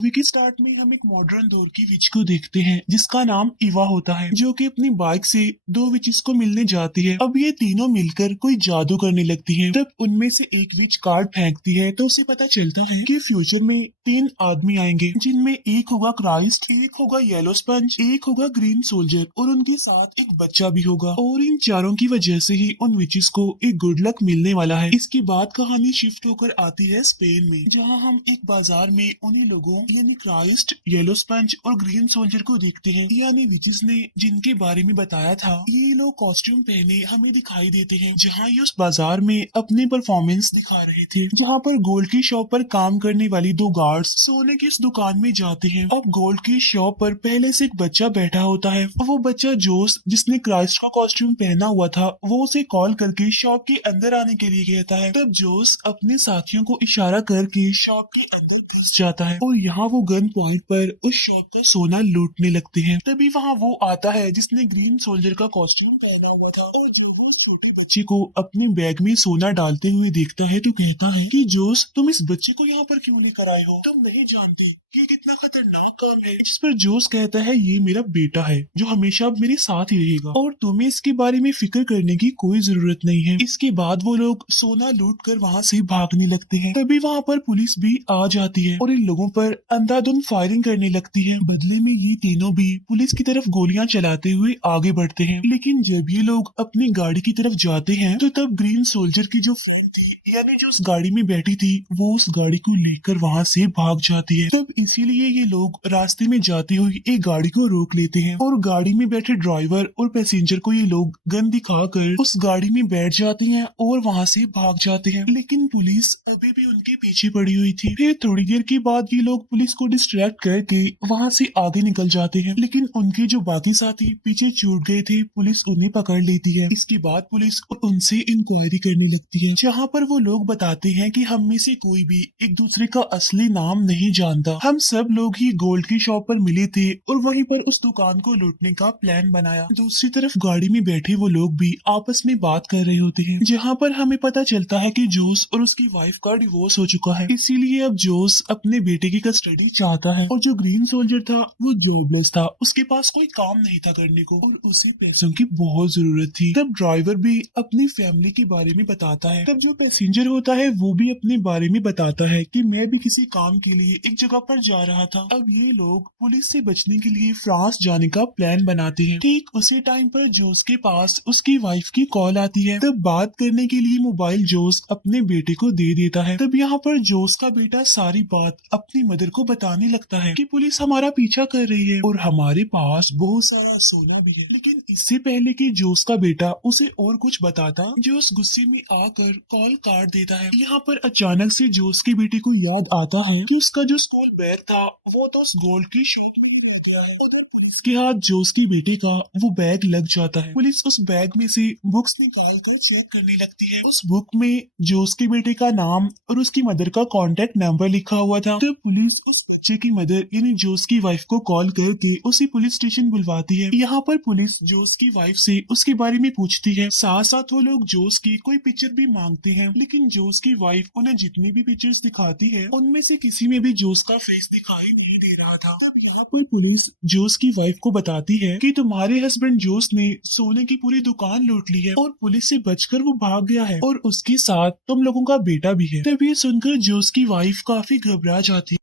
Movie के start में हम एक मॉडर्न दौर की विच को देखते हैं जिसका नाम इवा होता है, जो कि अपनी बाइक से दो विचेस को मिलने जाती है। अब ये तीनों मिलकर कोई जादू करने लगती हैं। तब उनमें से एक विच कार्ड फेंकती है तो उसे पता चलता है कि फ्यूचर में तीन आदमी आएंगे, जिनमें एक होगा क्राइस्ट, एक होगा येलो स्पंज, एक होगा ग्रीन सोल्जर और उनके साथ एक बच्चा भी होगा। और इन चारों की वजह से ही उन विचेस को एक गुड लक मिलने वाला है। इसके बाद कहानी शिफ्ट होकर आती है स्पेन में, जहाँ हम एक बाजार में उन्हीं लोगों यानी क्राइस्ट, येलो स्पंज और ग्रीन सोल्जर को देखते हैं, यानी विचिस ने जिनके बारे में बताया था। ये लोग कॉस्ट्यूम पहने हमें दिखाई देते हैं, जहाँ ये उस बाजार में अपनी परफॉर्मेंस दिखा रहे थे। जहाँ पर गोल्ड की शॉप पर काम करने वाली दो गार्ड्स सोने की इस दुकान में जाते हैं। अब गोल्ड की शॉप पर पहले से एक बच्चा बैठा होता है। वो बच्चा जोस, जिसने क्राइस्ट का कॉस्ट्यूम पहना हुआ था, वो उसे कॉल करके शॉप के अंदर आने के लिए कहता है। तब जोस अपने साथियों को इशारा करके शॉप के अंदर घुस जाता है और यहाँ वो गन पॉइंट पर उस शॉप का सोना लूटने लगते हैं। तभी वहाँ वो आता है जिसने ग्रीन सोल्जर का कॉस्ट्यूम पहना हुआ था, और जो वो छोटे बच्चे को अपने बैग में सोना डालते हुए देखता है तो कहता है कि जोस, तुम इस बच्चे को यहाँ पर क्यों लेकर आए हो? तुम नहीं जानते ये कितना खतरनाक काम है। जिस पर जोस कहता है, ये मेरा बेटा है जो हमेशा अब मेरे साथ ही रहेगा और तुम्हें इसके बारे में फिक्र करने की कोई जरूरत नहीं है। इसके बाद वो लोग सोना लूट कर वहाँ से भागने लगते हैं। तभी वहाँ पर पुलिस भी आ जाती है और इन लोगों पर अंधाधुंध फायरिंग करने लगती है। बदले में ये तीनों भी पुलिस की तरफ गोलियां चलाते हुए आगे बढ़ते हैं। लेकिन जब ये लोग अपनी गाड़ी की तरफ जाते हैं तो तब ग्रीन सोल्जर की जो फ्रेंड थी, यानी जो उस गाड़ी में बैठी थी, वो उस गाड़ी को लेकर वहाँ से भाग जाती है। तब इसीलिए ये लोग रास्ते में जाते हुए एक गाड़ी को रोक लेते हैं और गाड़ी में बैठे ड्राइवर और पैसेंजर को ये लोग गन दिखाकर उस गाड़ी में बैठ जाते हैं और वहाँ से भाग जाते हैं। लेकिन पुलिस अभी भी उनके पीछे पड़ी हुई थी। फिर थोड़ी देर के बाद ये लोग पुलिस को डिस्ट्रैक्ट करके वहाँ से आगे निकल जाते हैं, लेकिन उनके जो बाकी साथी पीछे छूट गए थे, पुलिस उन्हें पकड़ लेती है। इसके बाद पुलिस उनसे इंक्वायरी करने लगती है, जहाँ पर वो लोग बताते हैं कि हम में से कोई भी एक दूसरे का असली नाम नहीं जानता। हम सब लोग ही गोल्ड की शॉप पर मिले थे और वहीं पर उस दुकान को लूटने का प्लान बनाया। दूसरी तरफ गाड़ी में बैठे वो लोग भी आपस में बात कर रहे होते हैं, जहाँ पर हमें पता चलता है कि जोस और उसकी वाइफ का डिवोर्स हो चुका है। इसीलिए अब जोस अपने बेटे की कस्टडी चाहता है, और जो ग्रीन सोल्जर था वो जॉबलेस था, उसके पास कोई काम नहीं था करने को और उसे पैसों की बहुत जरूरत थी। तब ड्राइवर भी अपनी फैमिली के बारे में बताता है। तब जो पैसेंजर होता है वो भी अपने बारे में बताता है कि मैं भी किसी काम के लिए एक जगह पर जा रहा था। अब ये लोग पुलिस से बचने के लिए फ्रांस जाने का प्लान बनाते हैं। ठीक उसी टाइम पर जोस के पास उसकी वाइफ की कॉल आती है। तब बात करने के लिए मोबाइल जोस अपने बेटे को दे देता है। तब यहाँ पर जोस का बेटा सारी बात अपनी मदर को बताने लगता है कि पुलिस हमारा पीछा कर रही है और हमारे पास बहुत सारा सोना भी है। लेकिन इससे पहले कि जोस का बेटा उसे और कुछ बताता, जोस गुस्से में आकर कॉल काट देता है। यहाँ पर अचानक से जोस के बेटे को याद आता है कि उसका जो स्कूल बैग था वो तो उस गोल्ड की शेड में गया है। उधर पुलिस के हाथ जोस के बेटे का वो बैग लग जाता है। पुलिस उस बैग में से बुक्स निकाल कर चेक करने लगती है। उस बुक में जोस के बेटे का नाम और उसकी मदर का कॉन्टेक्ट नंबर लिखा हुआ था। तो पुलिस उस बच्चे की मदर यानी जोस की वाइफ को कॉल करके उसे पुलिस स्टेशन बुलवाती है। यहाँ पर पुलिस जोस की वाइफ से उसके बारे में पूछती है। साथ साथ वो लोग जोस की कोई पिक्चर भी मांगते हैं, लेकिन जोस की वाइफ उन्हें जितनी भी पिक्चर्स दिखाती है उनमें से किसी में भी जोस का फेस दिखाई नहीं दे रहा था। तब यहाँ पर पुलिस जोस की वाइफ को बताती है कि तुम्हारे हस्बैंड जोस ने सोने की पूरी दुकान लूट ली है और पुलिस से बचकर वो भाग गया है और उसके साथ तुम लोगों का बेटा भी है। तब ये सुनकर जोस की वाइफ काफी घबरा जाती है।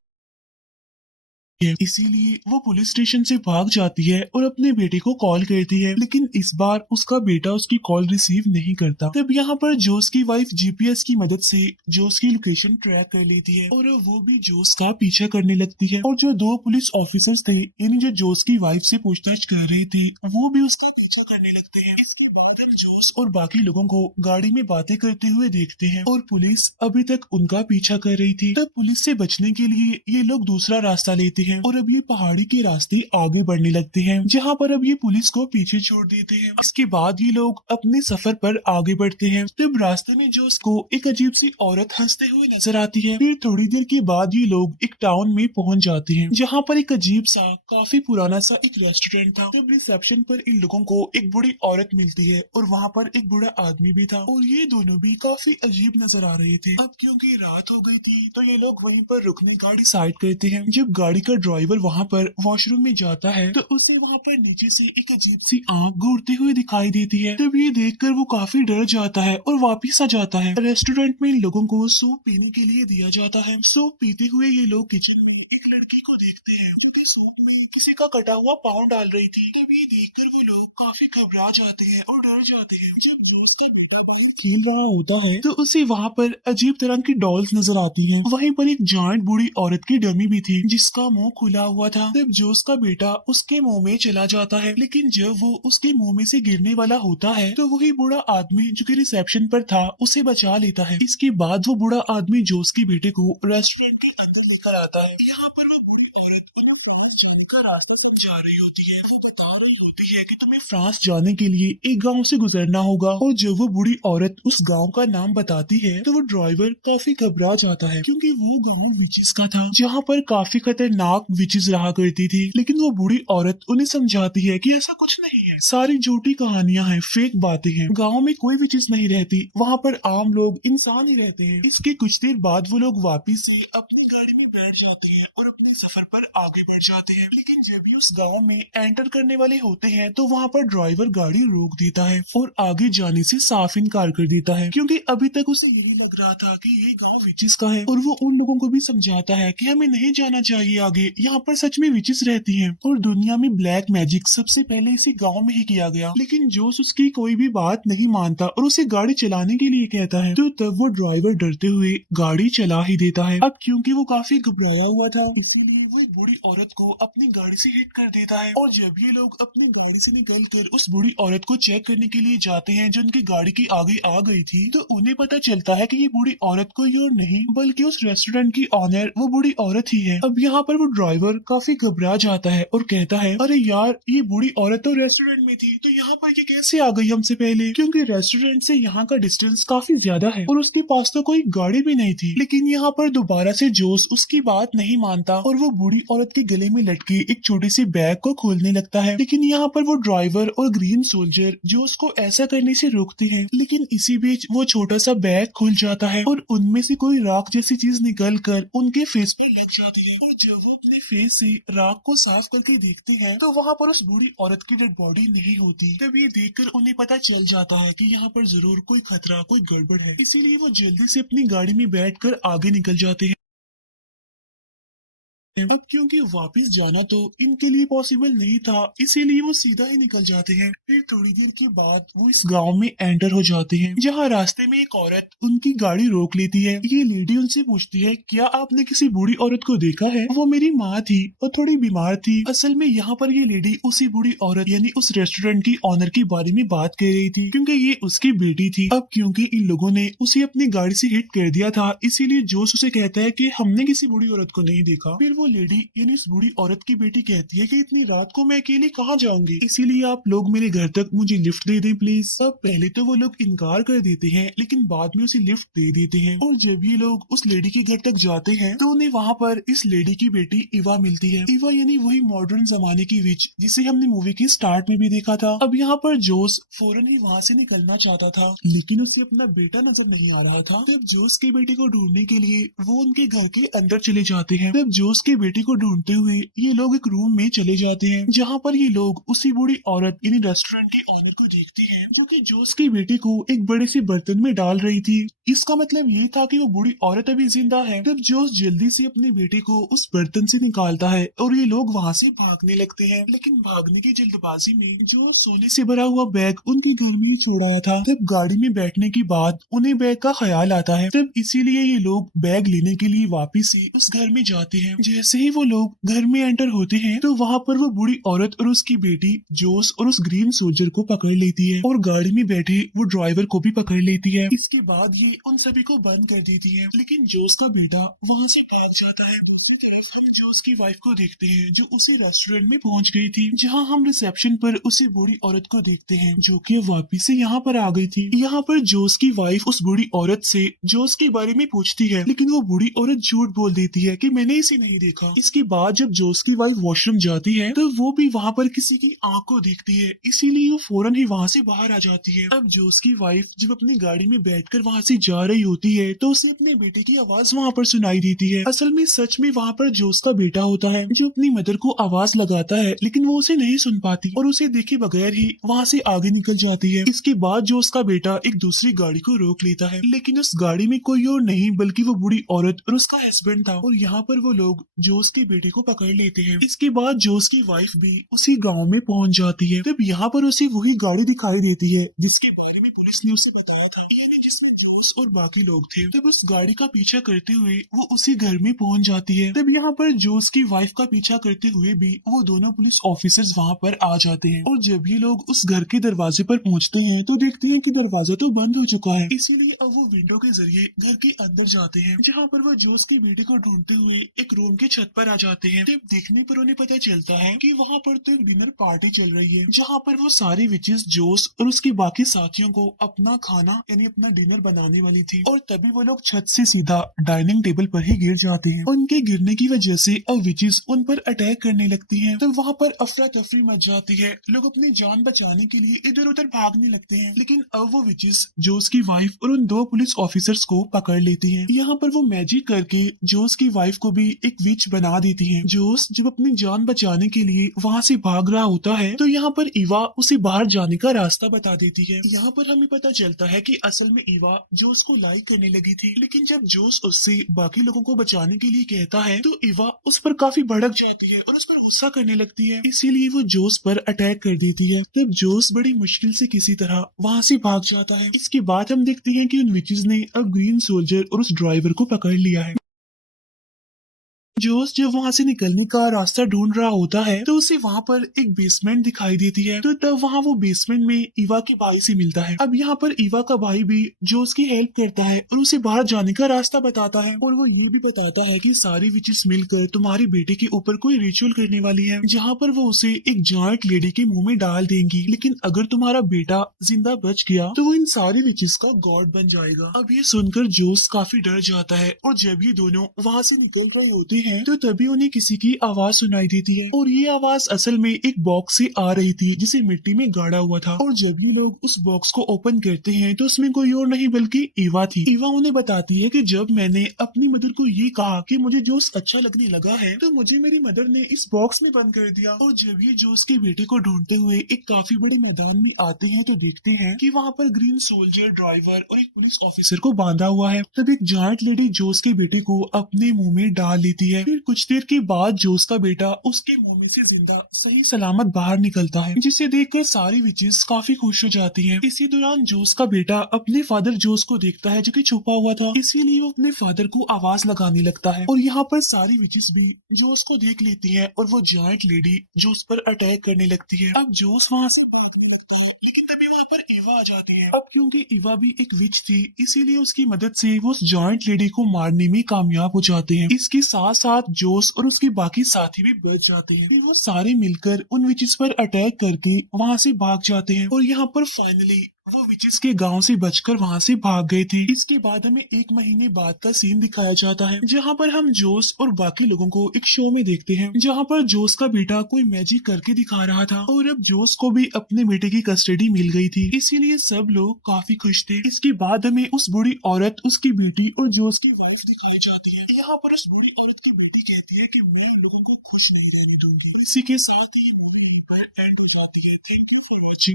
इसीलिए वो पुलिस स्टेशन से भाग जाती है और अपने बेटे को कॉल करती है, लेकिन इस बार उसका बेटा उसकी कॉल रिसीव नहीं करता। तब यहाँ पर जोस की वाइफ जीपीएस की मदद से जोस की लोकेशन ट्रैक कर लेती है और वो भी जोस का पीछा करने लगती है। और जो दो पुलिस ऑफिसर्स थे, यानी जो जोस की वाइफ से पूछताछ कर रहे थे, वो भी उसका पीछा करने लगते हैं। इसके बाद हम जोस और बाकी लोगों को गाड़ी में बातें करते हुए देखते हैं और पुलिस अभी तक उनका पीछा कर रही थी। तब पुलिस से बचने के लिए ये लोग दूसरा रास्ता लेते हैं और अब ये पहाड़ी के रास्ते आगे बढ़ने लगते हैं, जहाँ पर अब ये पुलिस को पीछे छोड़ देते हैं। इसके बाद ये लोग अपने सफर पर आगे बढ़ते हैं। तब रास्ते में जोस को एक अजीब सी औरत हंसते हुए नजर आती है। फिर थोड़ी देर के बाद ये लोग एक टाउन में पहुंच जाते हैं, जहाँ पर एक अजीब सा काफी पुराना सा एक रेस्टोरेंट था। तब रिसेप्शन पर इन लोगों को एक बूढ़ी औरत मिलती है और वहाँ पर एक बूढ़ा आदमी भी था और ये दोनों भी काफी अजीब नजर आ रहे थे। अब क्योंकि रात हो गई थी तो ये लोग वहीं पर रुकने गाड़ी साइड करते हैं। जब गाड़ी का ड्राइवर वहाँ पर वॉशरूम में जाता है तो उसे वहाँ पर नीचे से एक अजीब सी आंख घूरते हुए दिखाई देती है। तब ये देखकर वो काफी डर जाता है और वापिस आ जाता है। रेस्टोरेंट में इन लोगों को सूप पीने के लिए दिया जाता है। सूप पीते हुए ये लोग किचन में एक लड़की को देखते हैं, उनके सूप में किसी का कटा हुआ पाँव डाल रही थी। तब ये देखकर वो लोग काफी घबरा जाते हैं और डर जाते हैं। जब जूट का बेटा बाहर खेल रहा होता है तो उसे वहाँ पर अजीब तरह की डॉल्स नजर आती हैं। वहीं पर एक जायंट बूढ़ी औरत की डमी भी थी जिसका मुंह खुला हुआ था। तब जोस का बेटा उसके मुंह में चला जाता है, लेकिन जब वो उसके मुंह में से गिरने वाला होता है तो वही बूढ़ा आदमी जो कि रिसेप्शन पर था उसे बचा लेता है। इसके बाद वो बूढ़ा आदमी जोस के बेटे को रेस्टोरेंट के अंदर लेकर आता है। यहाँ पर वो बूढ़ी औरत उन्हें फ्रांस जाने का रास्ता समझा रही होती है। वो बता रही होती है कि तुम्हें फ्रांस जाने के लिए एक गांव से गुजरना होगा और जब वो बूढ़ी औरत उस गांव का नाम बताती है तो वो ड्राइवर काफी घबरा जाता है, क्योंकि वो गांव विचेस का था जहाँ पर काफी खतरनाक विचेस रहा करती थी। लेकिन वो बूढ़ी औरत उन्हें समझाती है कि ऐसा कुछ नहीं है, सारी झूठी कहानियां हैं, फेक बातें हैं, गाँव में कोई भी चीज नहीं रहती, वहाँ पर आम लोग इंसान ही रहते हैं। इसके कुछ देर बाद वो लोग वापिस अपनी गाड़ी में बैठ जाते हैं और अपने सफर पर आगे बढ़ जाते हैं। लेकिन जब भी उस गांव में एंटर करने वाले होते हैं तो वहाँ पर ड्राइवर गाड़ी रोक देता है और आगे जाने से साफ इनकार कर देता है, क्योंकि अभी तक उसे यही लग रहा था कि ये गांव विचेस का है। और वो उन लोगों को भी समझाता है कि हमें नहीं जाना चाहिए आगे, यहाँ पर सच में विचेस रहती हैं और दुनिया में ब्लैक मैजिक सबसे पहले इसी गाँव में ही किया गया। लेकिन जोस उसकी कोई भी बात नहीं मानता और उसे गाड़ी चलाने के लिए कहता है। तो तब वो ड्राइवर डरते हुए गाड़ी चला ही देता है। अब क्योंकि वो काफी घबराया हुआ था इसीलिए वो एक बूढ़ी औरत को अपनी गाड़ी से हिट कर देता है। और जब ये लोग अपनी गाड़ी से निकल कर उस बूढ़ी औरत को चेक करने के लिए जाते हैं जो उनकी गाड़ी के आगे आ गई थी, तो उन्हें पता चलता है कि ये बूढ़ी औरत कोई और नहीं बल्कि उस रेस्टोरेंट की ऑनर वो बूढ़ी औरत ही है। अब यहाँ पर वो ड्राइवर काफी घबरा जाता है और कहता है, अरे यार ये बूढ़ी औरत तो रेस्टोरेंट में थी, तो यहाँ पर ये कैसे आ गई हमसे पहले, क्योंकि रेस्टोरेंट से यहाँ का डिस्टेंस काफी ज्यादा है और उसके पास तो कोई गाड़ी भी नहीं थी। लेकिन यहाँ पर दोबारा से जोस उसकी बात नहीं मानता और वो बूढ़ी औरत के गले में लटके एक छोटे से बैग को खोलने लगता है। लेकिन यहाँ पर वो ड्राइवर और ग्रीन सोल्जर जोस को ऐसा करने से रोकते हैं। लेकिन इसी बीच वो छोटा सा बैग खुल जाता है और उनमें से कोई राख जैसी चीज निकल कर उनके फेस पर लग जाती है। और जब वो अपने फेस से राख को साफ करके देखते हैं तो वहाँ पर उस बूढ़ी औरत की डेड बॉडी नहीं होती। तब ये देखकर उन्हें पता चल जाता है कि यहाँ पर जरूर कोई खतरा, कोई गड़बड़ है। इसीलिए वो जल्दी से अपनी गाड़ी में बैठकर आगे निकल जाते हैं। अब क्योंकि वापस जाना तो इनके लिए पॉसिबल नहीं था, इसीलिए वो सीधा ही निकल जाते हैं। फिर थोड़ी देर के बाद वो इस गांव में एंटर हो जाते हैं, जहां रास्ते में एक औरत उनकी गाड़ी रोक लेती है। ये लेडी उनसे पूछती है, क्या आपने किसी बूढ़ी औरत को देखा है? वो मेरी माँ थी और थोड़ी बीमार थी। असल में यहाँ पर ये लेडी उसी बूढ़ी औरत यानी उस रेस्टोरेंट की ऑनर के बारे में बात कर रही थी, क्योंकि ये उसकी बेटी थी। अब क्योंकि इन लोगों ने उसे अपनी गाड़ी से हिट कर दिया था, इसीलिए जोश उसे कहता है कि हमने किसी बूढ़ी औरत को नहीं देखा। फिर वो लेडी यानी उस बूढ़ी औरत की बेटी कहती है कि इतनी रात को मैं अकेले कहाँ जाऊंगी, इसीलिए आप लोग मेरे घर तक मुझे लिफ्ट दे दें प्लीज। अब पहले तो वो लोग इनकार कर देते हैं, लेकिन बाद में उसे लिफ्ट दे देते हैं। और जब ये लोग उस लेडी के घर तक जाते हैं तो उन्हें वहाँ पर इस लेडी की बेटी इवा मिलती है। इवा यानी वही मॉडर्न जमाने की विच जिसे हमने मूवी के स्टार्ट में भी देखा था। अब यहाँ पर जोस फौरन ही वहाँ से निकलना चाहता था, लेकिन उसे अपना बेटा नजर नहीं आ रहा था। तब जोस के बेटे को ढूंढने के लिए वो उनके घर के अंदर चले जाते हैं। तब जोस के बेटे को ढूंढते हुए ये लोग एक रूम में चले जाते हैं, जहाँ पर ये लोग उसी बूढ़ी औरत यानी रेस्टोरेंट की ऑनर को देखते हैं, जो कि जोस के बेटे को एक बड़े से बर्तन में डाल रही थी। इसका मतलब ये था कि वो बूढ़ी औरत अभी जिंदा है। तब जोस जल्दी से अपने बेटे को उस बर्तन से निकालता है और ये लोग वहाँ से भागने लगते हैं। लेकिन भागने की जल्दबाजी में जो सोने से भरा हुआ बैग उनके घर में छोड़ आया था। तब गाड़ी में बैठने के बाद उन्हें बैग का ख्याल आता है। तब इसीलिए ये लोग बैग लेने के लिए वापिस से उस घर में जाते हैं। जैसे ही वो लोग घर में एंटर होते हैं तो वहाँ पर वो बूढ़ी औरत और उसकी बेटी जोस और उस ग्रीन सोल्जर को पकड़ लेती है और गाड़ी में बैठे वो ड्राइवर को भी पकड़ लेती है। इसके बाद ये उन सभी को बंद कर देती है, लेकिन जोस का बेटा वहाँ से भाग जाता है। तरफ हम जोस की वाइफ को देखते हैं जो उसी रेस्टोरेंट में पहुंच गई थी, जहां हम रिसेप्शन पर उसी बूढ़ी औरत को देखते हैं जो कि वापिस से यहाँ पर आ गई थी। यहाँ पर जोस की वाइफ उस बूढ़ी औरत से जोस के बारे में पूछती है, लेकिन वो बूढ़ी औरत झूठ बोल देती है कि मैंने इसे नहीं देखा। इसके बाद जब जोस की वाइफ वॉशरूम जाती है तो वो भी वहाँ पर किसी की आंख को देखती है, इसीलिए वो फौरन ही वहाँ से बाहर आ जाती है। अब जोस की वाइफ जब अपनी गाड़ी में बैठकर वहाँ से जा रही होती है तो उसे अपने बेटे की आवाज वहाँ पर सुनाई देती है। असल में सच में वहाँ पर जोस का बेटा होता है जो अपनी मदर को आवाज लगाता है, लेकिन वो उसे नहीं सुन पाती और उसे देखे बगैर ही वहाँ से आगे निकल जाती है। इसके बाद जोस का बेटा एक दूसरी गाड़ी को रोक लेता है, लेकिन उस गाड़ी में कोई और नहीं बल्कि वो बूढ़ी औरत और उसका हस्बैंड था, और यहाँ पर वो लोग जोस के बेटे को पकड़ लेते हैं। इसके बाद जोस की वाइफ भी उसी गाँव में पहुँच जाती है। तब यहाँ पर उसे वही गाड़ी दिखाई देती है जिसके बारे में पुलिस ने उसे बताया था, यानी जिसमें जोस और बाकी लोग थे। तब उस गाड़ी का पीछा करते हुए वो उसी घर में पहुंच जाती है। तब यहाँ पर जोस की वाइफ का पीछा करते हुए भी वो दोनों पुलिस ऑफिसर्स वहाँ पर आ जाते हैं, और जब ये लोग उस घर के दरवाजे पर पहुँचते हैं तो देखते हैं कि दरवाजा तो बंद हो चुका है, इसीलिए अब वो विंडो के जरिए घर के अंदर जाते हैं, जहाँ पर वो जोस के बेटे को ढूंढते हुए एक रूम के छत पर आ जाते हैं। तब देखने पर उन्हें पता चलता है कि वहाँ पर तो एक डिनर पार्टी चल रही है, जहाँ पर वो सारी विचेस जोस और उसके बाकी साथियों को अपना खाना यानी अपना डिनर बनाने वाली थी, और तभी वो लोग छत से सीधा डाइनिंग टेबल पर ही गिर जाते हैं। उनके गिरने की वजह से अब विचेस उन पर अटैक करने लगती हैं। तो वहाँ पर अफरा तफरी मच जाती है, लोग अपनी जान बचाने के लिए इधर उधर भागने लगते हैं, लेकिन अब वो विचेस जोस की वाइफ और उन दो पुलिस ऑफिसर्स को पकड़ लेती हैं। यहाँ पर वो मैजिक करके जोस की वाइफ को भी एक विच बना देती हैं। जोस जब अपनी जान बचाने के लिए वहाँ से भाग रहा होता है तो यहाँ पर ईवा उसे बाहर जाने का रास्ता बता देती है। यहाँ पर हमें पता चलता है कि असल में ईवा जोस को लाइक करने लगी थी, लेकिन जब जोस उससे बाकी लोगों को बचाने के लिए कहता है तो ईवा उस पर काफी भड़क जाती है और उस पर गुस्सा करने लगती है, इसीलिए वो जोस पर अटैक कर देती है। तब जोस बड़ी मुश्किल से किसी तरह वहाँ से भाग जाता है। इसके बाद हम देखते हैं कि उन विचेस ने अब ग्रीन सोल्जर और उस ड्राइवर को पकड़ लिया है। जोस जब वहां से निकलने का रास्ता ढूंढ रहा होता है तो उसे वहां पर एक बेसमेंट दिखाई देती है, तो तब वहां वो बेसमेंट में ईवा के भाई से मिलता है। अब यहाँ पर ईवा का भाई भी जोस की हेल्प करता है और उसे बाहर जाने का रास्ता बताता है, और वो ये भी बताता है कि सारी विचेस मिलकर तुम्हारे बेटे के ऊपर कोई रिचुअल करने वाली है, जहाँ पर वो उसे एक जायंट लेडी के मुंह में डाल देंगी, लेकिन अगर तुम्हारा बेटा जिंदा बच गया तो वो इन सारी विचेस का गॉड बन जाएगा। अब ये सुनकर जोस काफी डर जाता है, और जब ये दोनों वहाँ से निकल रहे होते हैं तो तभी उन्हें किसी की आवाज सुनाई देती है, और ये आवाज असल में एक बॉक्स से आ रही थी जिसे मिट्टी में गाड़ा हुआ था। और जब ये लोग उस बॉक्स को ओपन करते हैं तो उसमें कोई और नहीं बल्कि ईवा थी। ईवा उन्हें बताती है कि जब मैंने अपनी मदर को ये कहा कि मुझे जोस अच्छा लगने लगा है तो मुझे मेरी मदर ने इस बॉक्स में बंद कर दिया। और जब ये जोस के बेटे को ढूंढते हुए एक काफी बड़े मैदान में आते हैं तो देखते हैं कि वहाँ पर ग्रीन सोल्जर, ड्राइवर और एक पुलिस ऑफिसर को बांधा हुआ है। तब एक जायंट लेडी जोस के बेटे को अपने मुंह में डाल लेती है। फिर कुछ देर के बाद जोस का बेटा उसके मुंह में से जिंदा सही सलामत बाहर निकलता है, जिसे देखकर सारी विचेस काफी खुश हो जाती हैं। इसी दौरान जोस का बेटा अपने फादर जोस को देखता है जो कि छुपा हुआ था, इसीलिए वो अपने फादर को आवाज लगाने लगता है, और यहाँ पर सारी विचेस भी जोस को देख लेती है और वो जायंट लेडी जोस पर अटैक करने लगती है। अब जोस वहाँ से, लेकिन तभी वहाँ पर ईवा आ जाती है। अब क्योंकि ईवा भी एक विच थी इसीलिए उसकी मदद से वो उस जॉइंट लेडी को मारने में कामयाब हो जाते हैं। इसके साथ साथ जोस और उसके बाकी साथी भी बच जाते हैं। फिर वो सारे मिलकर उन विचेस पर अटैक करके वहाँ से भाग जाते हैं, और यहाँ पर फाइनली वो विचेस के गांव से बचकर वहाँ से भाग गए थे। इसके बाद हमें एक महीने बाद का सीन दिखाया जाता है, जहाँ पर हम जोस और बाकी लोगों को एक शो में देखते हैं, जहाँ पर जोस का बेटा कोई मैजिक करके दिखा रहा था, और अब जोस को भी अपने बेटे की कस्टडी मिल गई थी, इसीलिए सब लोग काफी खुश थे। इसके बाद हमें उस बूढ़ी औरत, उसकी बेटी और जोस की वाइफ दिखाई जाती है। यहाँ पर उस बूढ़ी औरत की बेटी कहती है कि मैं लोगों को खुश नहीं रहने दूंगी। इसी के साथ ही एंड हो जाती है। Thank you for watching.